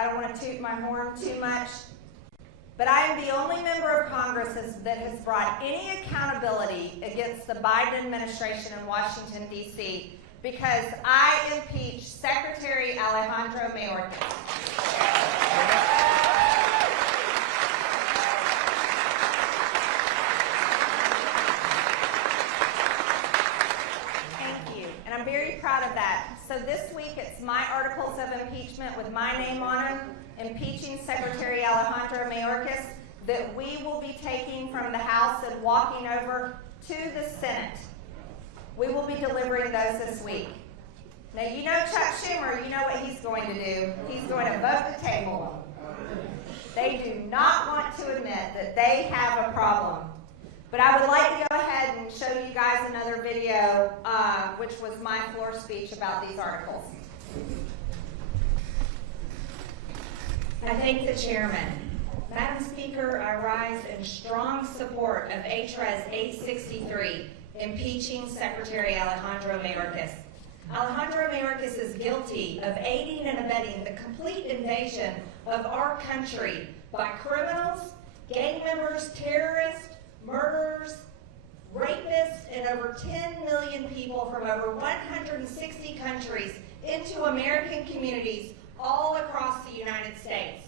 to toot my horn too much, but I am the only member of Congress that has brought any accountability against the Biden administration in Washington, D.C., because I impeached Secretary Alejandro Mayorkas. I'm very proud of that. So this week it's my articles of impeachment with my name on them, impeaching Secretary Alejandro Mayorkas, that we will be taking from the House and walking over to the Senate. We will be delivering those this week. Now you know Chuck Schumer, you know what he's going to do. He's going to vote the table. They do not want to admit that they have a problem. But I would like to go ahead and show you guys another video, which was my floor speech about these articles. I thank the chairman. Madam Speaker, I rise in strong support of HRES 863, impeaching Secretary Alejandro Mayorkas. Alejandro Mayorkas is guilty of aiding and abetting the complete invasion of our country by criminals, gang members, terrorists, murderers, rapists, and over 10 million people from over 160 countries into American communities all across the United States.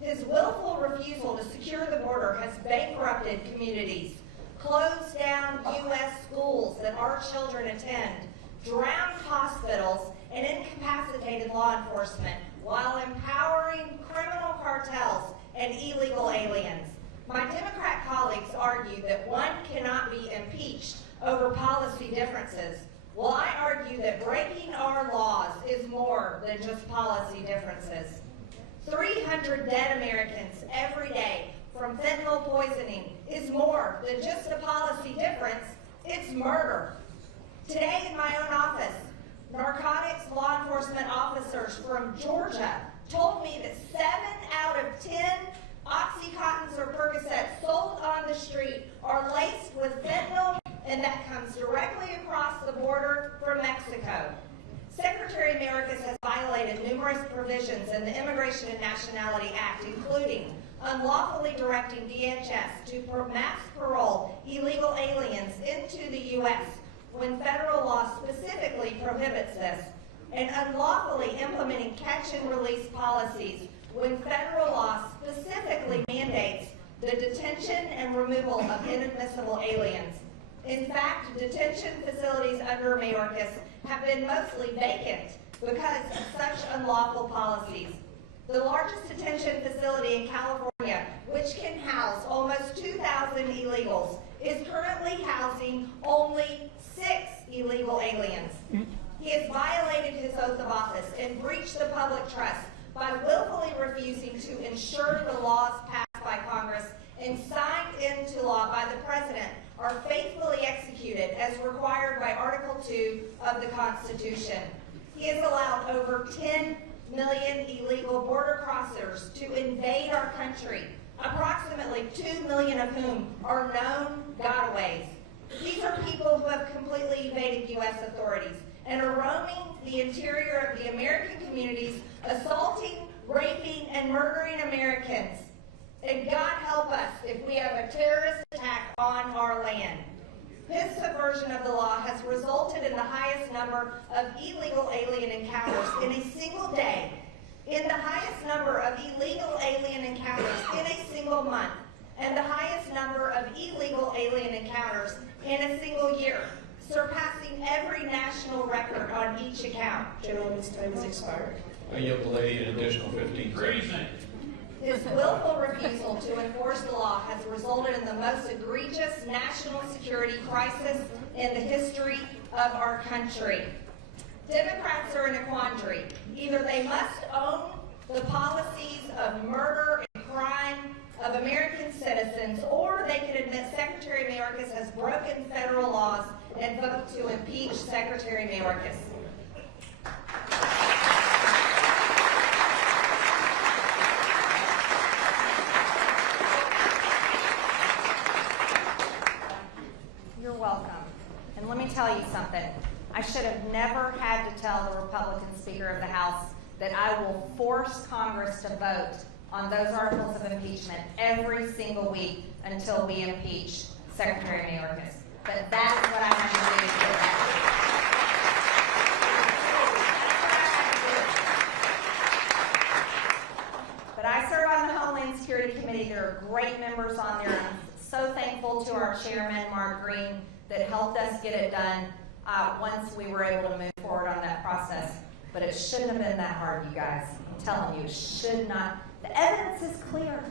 His willful refusal to secure the border has bankrupted communities, closed down U.S. schools that our children attend, drowned hospitals, and incapacitated law enforcement while empowering criminal cartels and illegal aliens. My Democrat colleagues argue that one cannot be impeached over policy differences. Well, I argue that breaking our laws is more than just policy differences. 300 dead Americans every day from fentanyl poisoning is more than just a policy difference, it's murder. Today in my own office, narcotics law enforcement officers from Georgia told me that 7 out of 10 Oxycontins or Percocets sold on the street are laced with fentanyl, and that comes directly across the border from Mexico. Secretary Mayorkas has violated numerous provisions in the Immigration and Nationality Act, including unlawfully directing DHS to mass parole illegal aliens into the U.S. when federal law specifically prohibits this, and unlawfully implementing catch-and-release policies when federal law specifically mandates the detention and removal of inadmissible aliens. In fact, detention facilities under Mayorkas have been mostly vacant because of such unlawful policies. The largest detention facility in California, which can house almost 2,000 illegals, is currently housing only 6 illegal aliens. He has violated his oath of office and breached the public trust by willfully refusing to ensure the laws passed by Congress and signed into law by the President are faithfully executed as required by Article 2 of the Constitution. He has allowed over 10 million illegal border crossers to invade our country, approximately 2 million of whom are known gotaways. These are people who have completely evaded U.S. authorities and are roaming the interior of the American communities, assaulting, raping, and murdering Americans. And God help us if we have a terrorist attack on our land. His subversion of the law has resulted in the highest number of illegal alien encounters in a single day, in the highest number of illegal alien encounters in a single month, and the highest number of illegal alien encounters in a single year, surpassing every national record on each account. Gentleman's time has expired. I yield the lady an additional 15 seconds. His willful refusal to enforce the law has resulted in the most egregious national security crisis in the history of our country. Democrats are in a quandary. Either they must own the policies of murder and crime of American citizens, or they can admit Secretary Mayorkas has broken federal laws and vote to impeach Secretary Mayorkas. You're welcome. And let me tell you something. I should have never had to tell the Republican Speaker of the House that I will force Congress to vote on those articles of impeachment every single week until we impeach Secretary Mayorkas. But that's what I have to do to get that. But I serve on the Homeland Security Committee. There are great members on there. I'm so thankful to our chairman, Marjorie Greene, that helped us get it done once we were able to move forward on that process. But it shouldn't have been that hard, you guys. I'm telling you, it should not. The evidence is clear.